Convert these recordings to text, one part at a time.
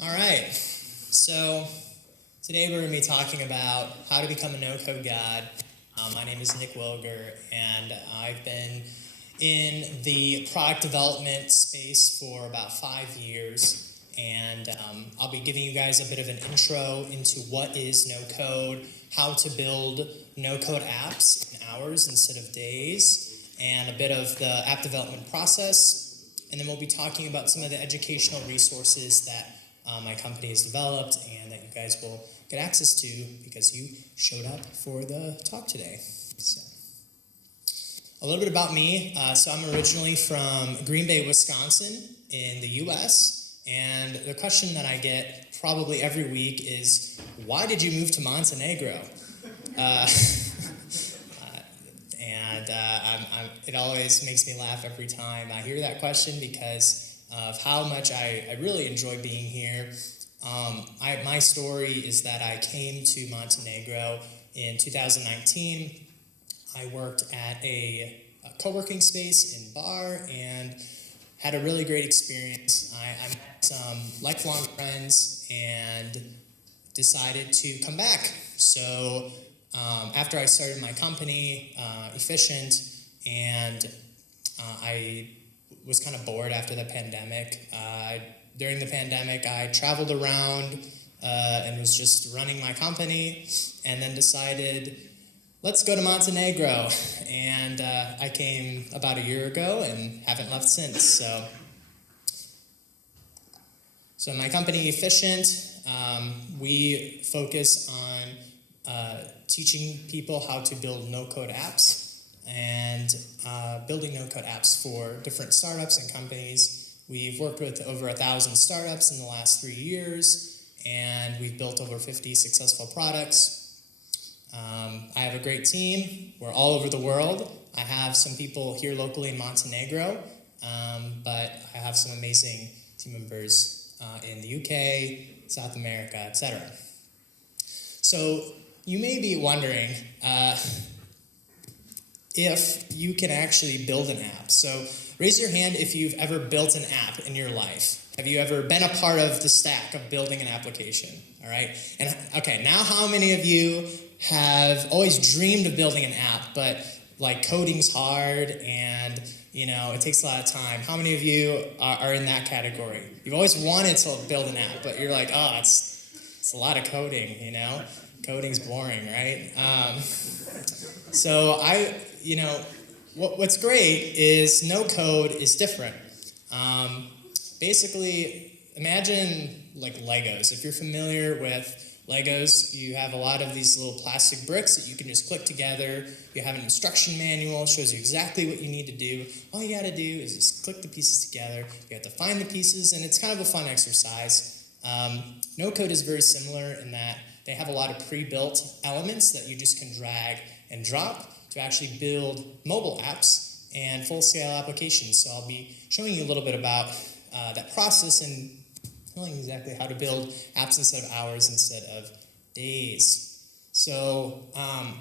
All right, so today we're going to be talking about how to become a NoCode God. My name is Nick Wilger, and I've been in the product development space for about 5 years, and I'll be giving you guys a bit of an intro into what is NoCode, how to build NoCode apps in hours instead of days, and a bit of the app development process, and then we'll be talking about some of the educational resources that my company has developed and that you guys will get access to because you showed up for the talk today. So, a little bit about me. So I'm originally from Green Bay, Wisconsin in the US, and the question that I get probably every week is, why did you move to Montenegro? It always makes me laugh every time I hear that question because of how much I really enjoy being here. My story is that I came to Montenegro in 2019. I worked at a co-working space in Bar and had a really great experience. I met some lifelong friends and decided to come back. So after I started my company, Efficient, and I was kind of bored after the pandemic. During the pandemic, I traveled around and was just running my company, and then decided, let's go to Montenegro. And I came about a year ago and haven't left since. So my company, Efficient, we focus on teaching people how to build no-code apps and building no-code apps for different startups and companies. We've worked with over 1,000 startups in the last 3 years, and we've built over 50 successful products. I have a great team. We're all over the world. I have some people here locally in Montenegro, but I have some amazing team members in the UK, South America, etc. So you may be wondering if you can actually build an app. So raise your hand if you've ever built an app in your life. Have you ever been a part of the stack of building an application? All right. And okay, now how many of you have always dreamed of building an app, but like coding's hard and it takes a lot of time? How many of you are in that category? You've always wanted to build an app, but you're like, oh, it's a lot of coding, Coding's boring, right? What's great is no code is different. Basically, imagine like Legos. If you're familiar with Legos, you have a lot of these little plastic bricks that you can just click together. You have an instruction manual, shows you exactly what you need to do. All you gotta do is just click the pieces together. You have to find the pieces, and it's kind of a fun exercise. No code is very similar in that they have a lot of pre-built elements that you just can drag and drop to actually build mobile apps and full-scale applications. So I'll be showing you a little bit about that process and telling exactly how to build apps instead of hours instead of days. So I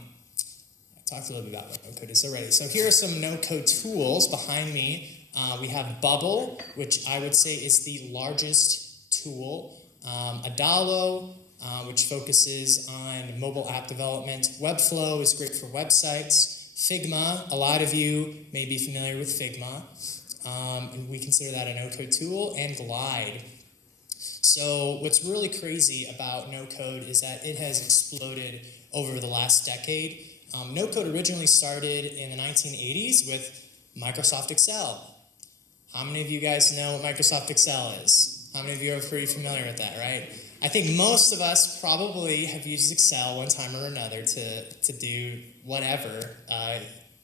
talked a little bit about what no-code is already. So here are some no-code tools behind me. We have Bubble, which I would say is the largest tool. Adalo, which focuses on mobile app development. Webflow is great for websites. Figma, a lot of you may be familiar with Figma, and we consider that a no-code tool, and Glide. So what's really crazy about no-code is that it has exploded over the last decade. No-code originally started in the 1980s with Microsoft Excel. How many of you guys know what Microsoft Excel is? How many of you are pretty familiar with that, right? I think most of us probably have used Excel one time or another to do whatever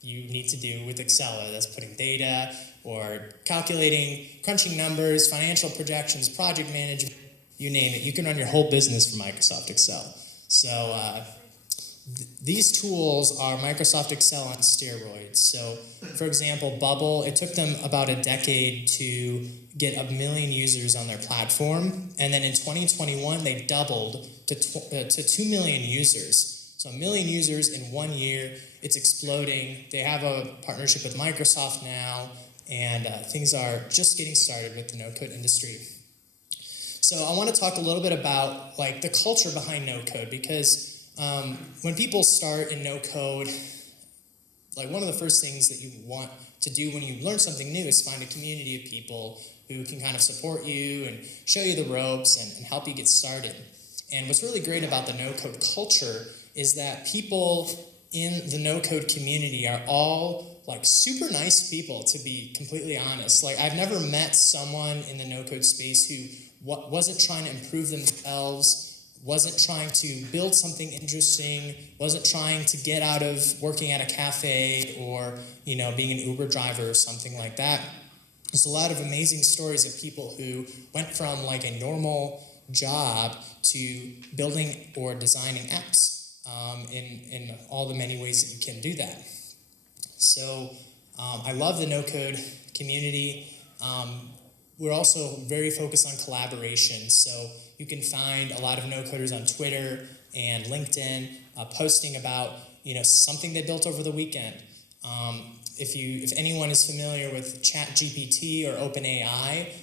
you need to do with Excel, whether that's putting data or calculating, crunching numbers, financial projections, project management, you name it. You can run your whole business from Microsoft Excel. So these tools are Microsoft Excel on steroids. So, for example, Bubble, it took them about a decade to get 1 million users on their platform. And then in 2021, they doubled to 2 million users. So 1 million users in 1 year. It's exploding. They have a partnership with Microsoft now, and things are just getting started with the no-code industry. So I want to talk a little bit about like the culture behind NoCode, because when people start in NoCode, like one of the first things that you want to do when you learn something new is find a community of people who can kind of support you and show you the ropes and help you get started. And what's really great about the NoCode culture is that people in the NoCode community are all like super nice people, to be completely honest. Like I've never met someone in the NoCode space who wasn't trying to improve themselves, wasn't trying to build something interesting, wasn't trying to get out of working at a cafe or, you know, being an Uber driver or something like that. There's a lot of amazing stories of people who went from like a normal job to building or designing apps in all the many ways that you can do that. So I love the NoCode community. We're also very focused on collaboration. So you can find a lot of no-coders on Twitter and LinkedIn posting about, you know, something they built over the weekend. If anyone is familiar with ChatGPT or OpenAI,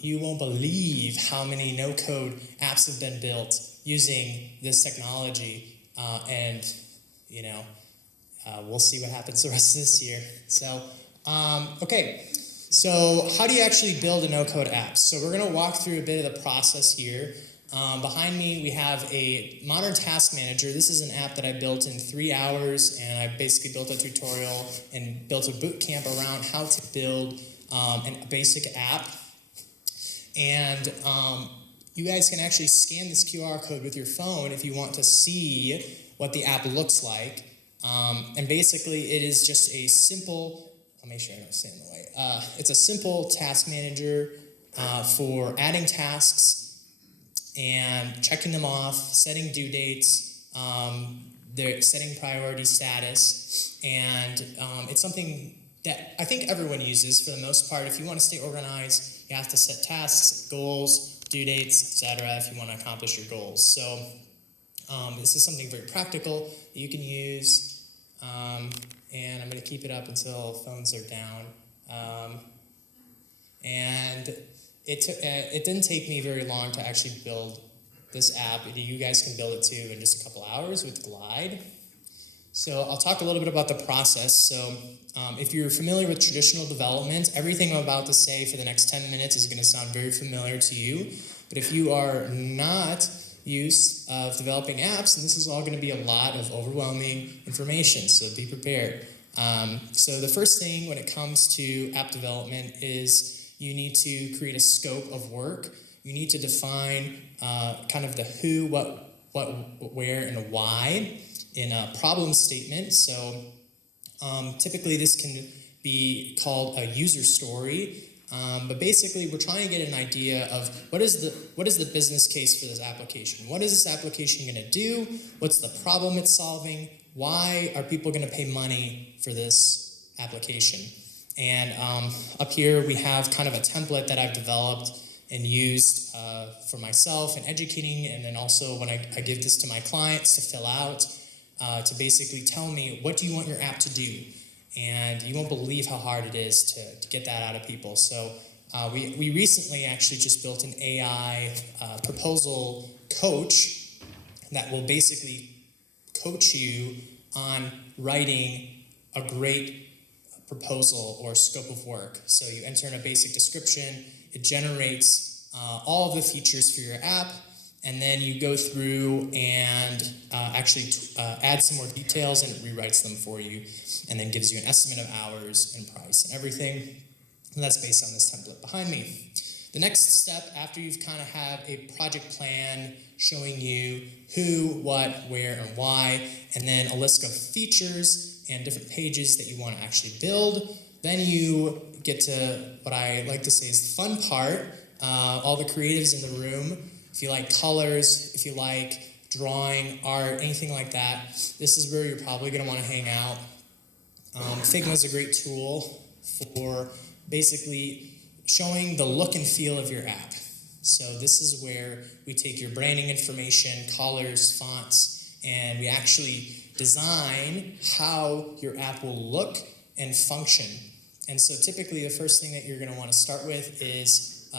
you won't believe how many no-code apps have been built using this technology, and you know, we'll see what happens the rest of this year. So, okay. So how do you actually build a no-code app? So we're going to walk through a bit of the process here. Behind me, we have a modern task manager. This is an app that I built in 3 hours, and I basically built a tutorial and built a boot camp around how to build a basic app. And you guys can actually scan this QR code with your phone if you want to see what the app looks like. And basically, it is just a simple, I'll make sure I don't stay in the way. It's a simple task manager for adding tasks and checking them off, setting due dates, setting priority status, and it's something that I think everyone uses for the most part. If you want to stay organized, you have to set tasks, goals, due dates, etc. if you want to accomplish your goals. So this is something very practical that you can use, and I'm going to keep it up until phones are down. And it didn't take me very long to actually build this app. You guys can build it too in just a couple hours with Glide. So I'll talk a little bit about the process. So if you're familiar with traditional development, everything I'm about to say for the next 10 minutes is going to sound very familiar to you. But if you are not used of developing apps, and this is all going to be a lot of overwhelming information, so be prepared. So the first thing when it comes to app development is you need to create a scope of work. You need to define kind of the who, what, where, and why in a problem statement. So typically this can be called a user story. But basically we're trying to get an idea of what is the business case for this application? What is this application going to do? What's the problem it's solving? Why are people going to pay money for this application? And up here we have kind of a template that I've developed and used for myself and educating, and then also when I give this to my clients to fill out, to basically tell me, what do you want your app to do? And you won't believe how hard it is to get that out of people. So we recently actually just built an AI proposal coach that will basically coach you on writing a great proposal or scope of work. So you enter in a basic description, it generates all of the features for your app, and then you go through and actually add some more details, and it rewrites them for you, and then gives you an estimate of hours and price and everything. And that's based on this template behind me. The next step, after you've kind of have a project plan showing you who, what, where, and why, and then a list of features and different pages that you want to actually build, then you get to what I like to say is the fun part, all the creatives in the room. If you like colors, if you like drawing, art, anything like that, this is where you're probably going to want to hang out. Figma is a great tool for basically showing the look and feel of your app. So this is where we take your branding information, colors, fonts, and we actually design how your app will look and function. And so typically the first thing that you're going to want to start with is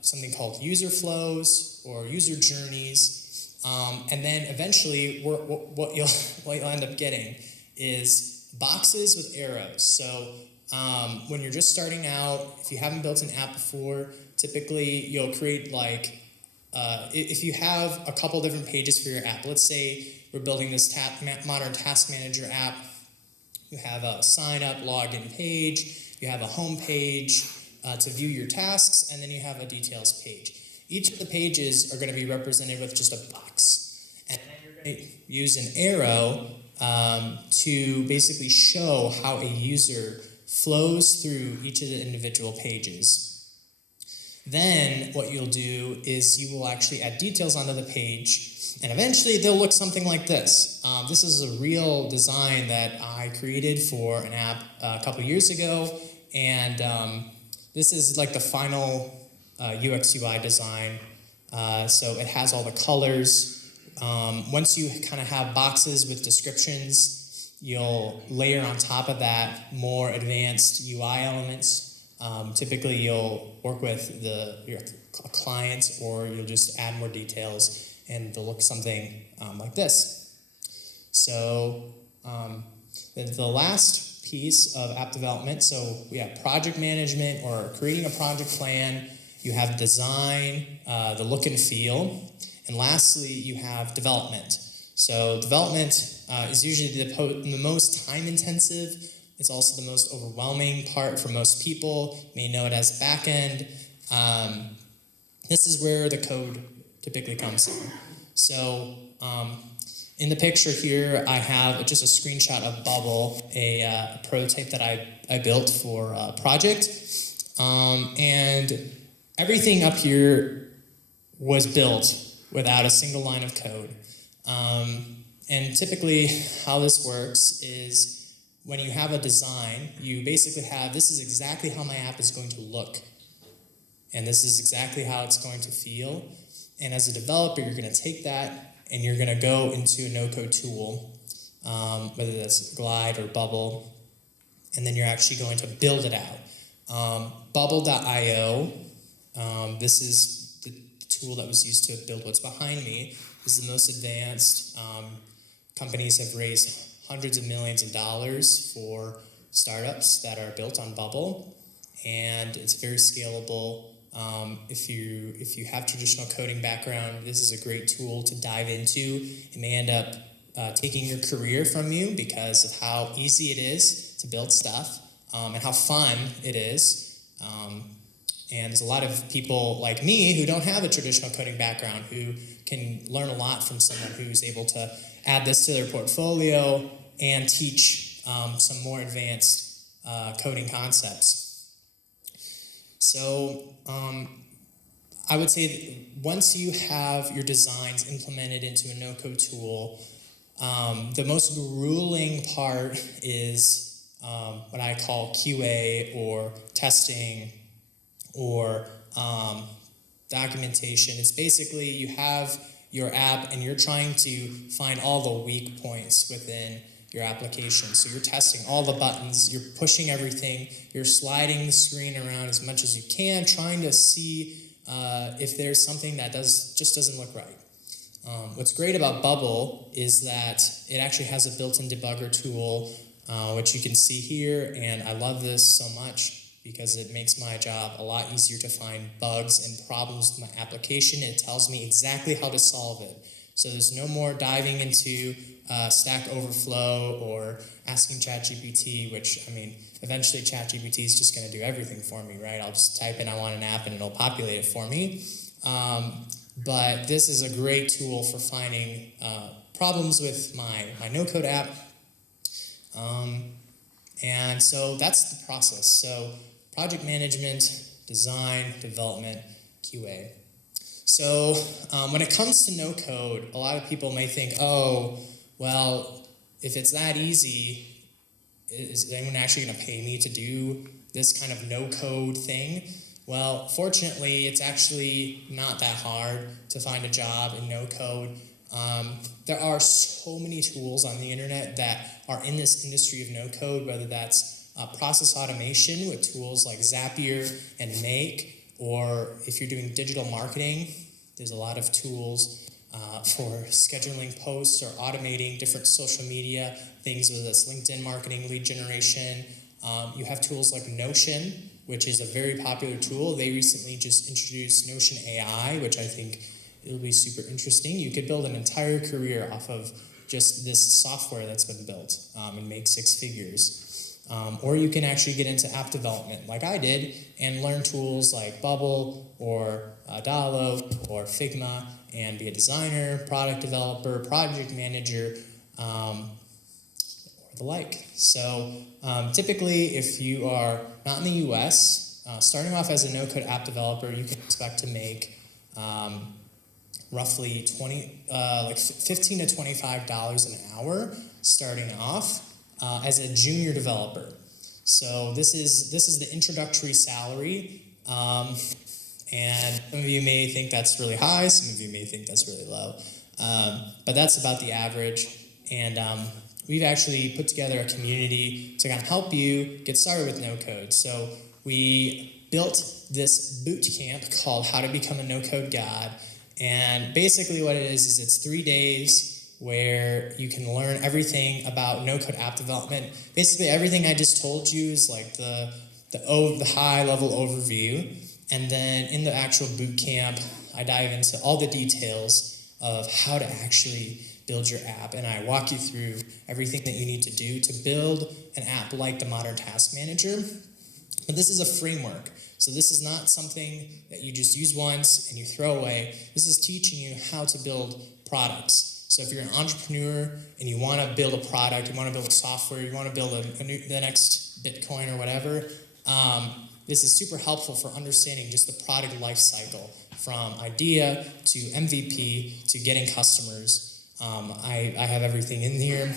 something called user flows or user journeys, and then eventually what you'll end up getting is boxes with arrows. So when you're just starting out, if you haven't built an app before, typically you'll create like, if you have a couple different pages for your app, let's say we're building this modern task manager app, you have a sign up, login page, you have a home page to view your tasks, and then you have a details page. Each of the pages are going to be represented with just a box. And then you're going to use an arrow to basically show how a user flows through each of the individual pages. Then what you'll do is you will actually add details onto the page, and eventually they'll look something like this. This is a real design that I created for an app a couple years ago, and this is like the final UX UI design. So it has all the colors. Once you kind of have boxes with descriptions, you'll layer on top of that more advanced UI elements. Typically you'll work with your client, or you'll just add more details, and they'll look something like this. So the last piece of app development, so we have project management or creating a project plan, you have design, the look and feel, and lastly you have development. So development is usually the most time intensive. It's also the most overwhelming part for most people. You may know it as backend. This is where the code typically comes in. So in the picture here, I have just a screenshot of Bubble, a prototype that I built for a project. And everything up here was built without a single line of code. And typically how this works is, when you have a design, you basically have, this is exactly how my app is going to look. And this is exactly how it's going to feel. And as a developer, you're going to take that and you're going to go into a NoCode tool, whether that's Glide or Bubble, and then you're actually going to build it out. Bubble.io, this is the tool that was used to build what's behind me. This is the most advanced. Companies have raised hundreds of millions of dollars for startups that are built on Bubble, and it's very scalable. If you have traditional coding background, this is a great tool to dive into. It may end up taking your career from you because of how easy it is to build stuff and how fun it is. And there's a lot of people like me who don't have a traditional coding background who can learn a lot from someone who's able to add this to their portfolio and teach some more advanced coding concepts. So I would say that once you have your designs implemented into a NoCode tool, the most grueling part is what I call QA or testing or documentation. It's basically you have your app and you're trying to find all the weak points within your application. So you're testing all the buttons, you're pushing everything, you're sliding the screen around as much as you can, trying to see if there's something that just doesn't look right. What's great about Bubble is that it actually has a built-in debugger tool, which you can see here, and I love this so much because it makes my job a lot easier to find bugs and problems with my application. It tells me exactly how to solve it. So there's no more diving into Stack Overflow or asking ChatGPT, which, I mean, eventually ChatGPT is just going to do everything for me, right? I'll just type in I want an app and it'll populate it for me. But this is a great tool for finding problems with my NoCode app. And so that's the process. So project management, design, development, QA. So when it comes to NoCode, a lot of people may think, oh, well, if it's that easy, is anyone actually going to pay me to do this kind of no-code thing? Well, fortunately, it's actually not that hard to find a job in no-code. There are so many tools on the internet that are in this industry of no-code, whether that's process automation with tools like Zapier and Make, Or if you're doing digital marketing, there's a lot of tools for scheduling posts or automating different social media things, whether that's LinkedIn marketing, lead generation. You have tools like Notion, which is a very popular tool. They recently just introduced Notion AI, which I think it'll be super interesting. You could build an entire career off of just this software that's been built and make 6 figures. Or you can actually get into app development like I did and learn tools like Bubble or Dalo or Figma and be a designer, product developer, project manager, or the like. So typically, if you are not in the US, starting off as a NoCode app developer, you can expect to make roughly $15 to $25 an hour starting off as a junior developer. So this is the introductory salary. And some of you may think that's really high, some of you may think that's really low. But that's about the average. And we've actually put together a community to kind of help you get started with NoCode. So we built this boot camp called How to Become a NoCode God. And basically what it is it's 3 days where you can learn everything about NoCode app development. Basically everything I just told you is like the high level overview. And then in the actual boot camp, I dive into all the details of how to actually build your app. And I walk you through everything that you need to do to build an app like the Modern Task Manager. But this is a framework. So this is not something that you just use once and you throw away. This is teaching you how to build products. So if you're an entrepreneur and you want to build a product, you want to build a software, you want to build the next Bitcoin or whatever, this is super helpful for understanding just the product life cycle from idea to MVP to getting customers. I have everything in here.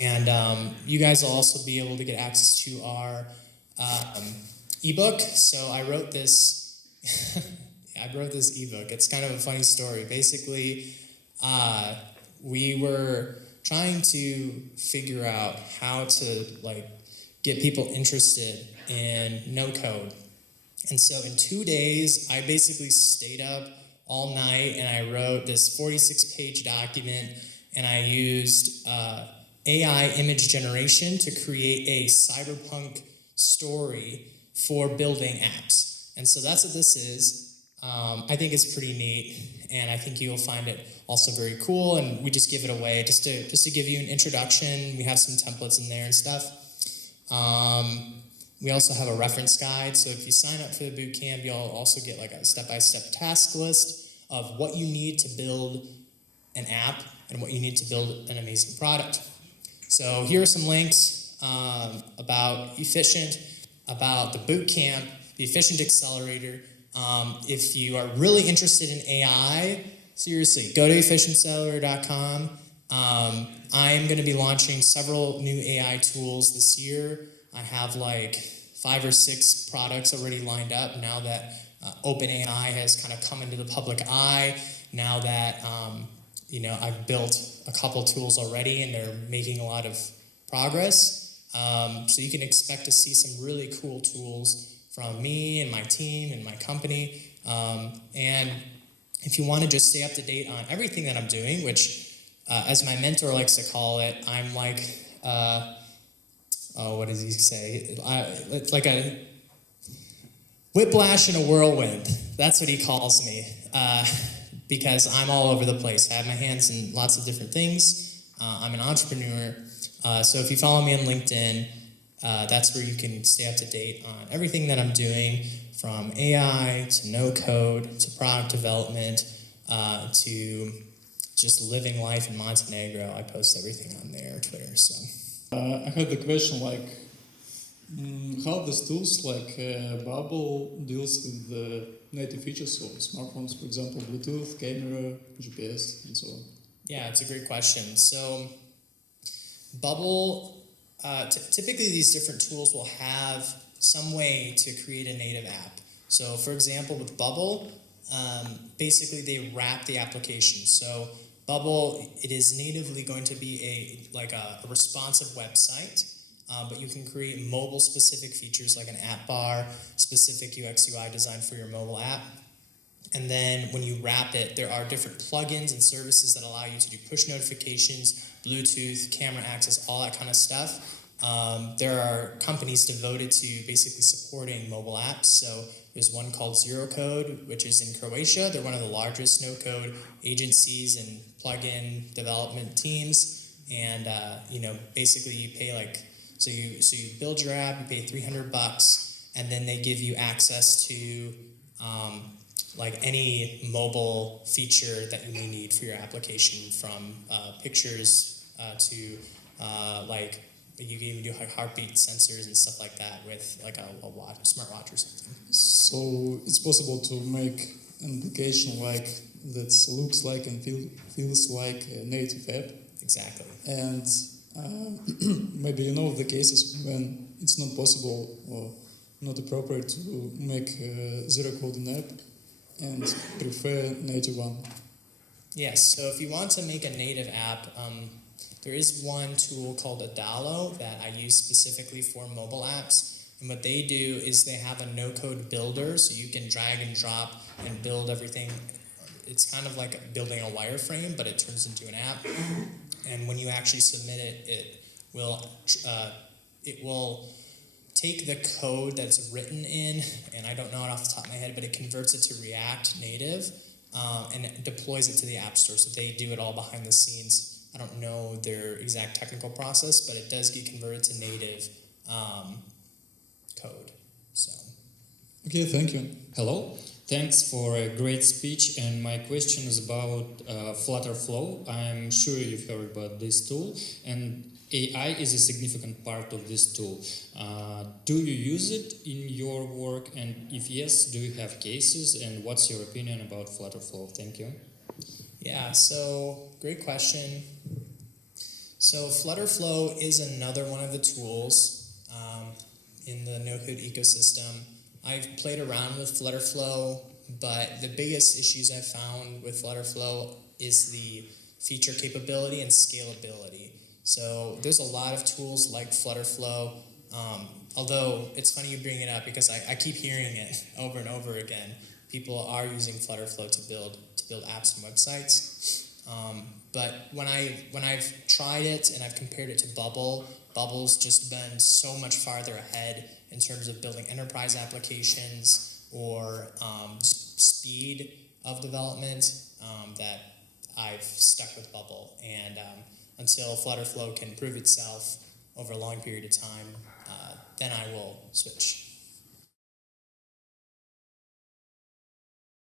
And you guys will also be able to get access to our ebook. So I wrote this ebook. It's kind of a funny story. Basically, we were trying to figure out how to get people interested in NoCode. And so in 2 days, I basically stayed up all night and I wrote this 46-page document, and I used AI image generation to create a cyberpunk story for building apps. And so that's what this is. I think it's pretty neat, and I think you'll find it also very cool, and we just give it away just to give you an introduction. We have some templates in there and stuff. We also have a reference guide, so if you sign up for the bootcamp, you'll also get like a step-by-step task list of what you need to build an app and what you need to build an amazing product. So here are some links about Efficient, about the bootcamp, the Efficient Accelerator. If you are really interested in AI, seriously, go to efficientaccelerator.com. I'm going to be launching several new AI tools this year. I have like 5 or 6 products already lined up now that OpenAI has kind of come into the public eye. Now that I've built a couple tools already and they're making a lot of progress. So you can expect to see some really cool tools from me and my team and my company. And if you want to just stay up to date on everything that I'm doing, which as my mentor likes to call it, I'm like, what does he say? It's like a whiplash in a whirlwind. That's what he calls me, because I'm all over the place. I have my hands in lots of different things. I'm an entrepreneur. So if you follow me on LinkedIn, that's where you can stay up to date on everything that I'm doing, from AI to NoCode to product development to just living life in Montenegro. I post everything on there, Twitter. So I had the question how these tools like Bubble deals with the native features of smartphones, for example, Bluetooth, camera, GPS, and so on. Yeah, it's a great question. So Bubble, typically these different tools will have some way to create a native app. So for example, with Bubble, basically they wrap the application. So Bubble, it is natively going to be a responsive website. but you can create mobile-specific features like an app bar, specific UX UI design for your mobile app. And then when you wrap it, there are different plugins and services that allow you to do push notifications, Bluetooth, camera access, all that kind of stuff. There are companies devoted to basically supporting mobile apps. So there's one called Zero Code, which is in Croatia. They're one of the largest no-code agencies and plugin development teams. And basically you pay so you build your app, you pay $300, and then they give you access to any mobile feature that you may need for your application, from pictures to you can even do heartbeat sensors and stuff like that with a watch, a smartwatch or something. So it's possible to make an application that looks like and feels like a native app. Exactly. And maybe you know the cases when it's not possible or not appropriate to make zero code an app and prefer native one. Yes, so if you want to make a native app, there is one tool called Adalo that I use specifically for mobile apps. And what they do is they have a no-code builder, so you can drag and drop and build everything. It's kind of like building a wireframe, but it turns into an app. And when you actually submit it, it will take the code that's written in, and I don't know it off the top of my head, but it converts it to React Native and it deploys it to the App Store. So they do it all behind the scenes. I don't know their exact technical process, but it does get converted to native code. So. Okay, thank you. Hello. Thanks for a great speech, and my question is about Flutterflow. I'm sure you've heard about this tool, and AI is a significant part of this tool. Do you use it in your work, and if yes, do you have cases, and what's your opinion about Flutterflow? Thank you. Yeah, so great question. So Flutterflow is another one of the tools in the no-code ecosystem. I've played around with Flutterflow, but the biggest issues I've found with Flutterflow is the feature capability and scalability. So there's a lot of tools like Flutterflow, although it's funny you bring it up because I keep hearing it over and over again. People are using Flutterflow to build apps and websites. But when I've tried it and I've compared it to Bubble, Bubble's just been so much farther ahead in terms of building enterprise applications or speed of development that I've stuck with Bubble. And until Flutterflow can prove itself over a long period of time, then I will switch.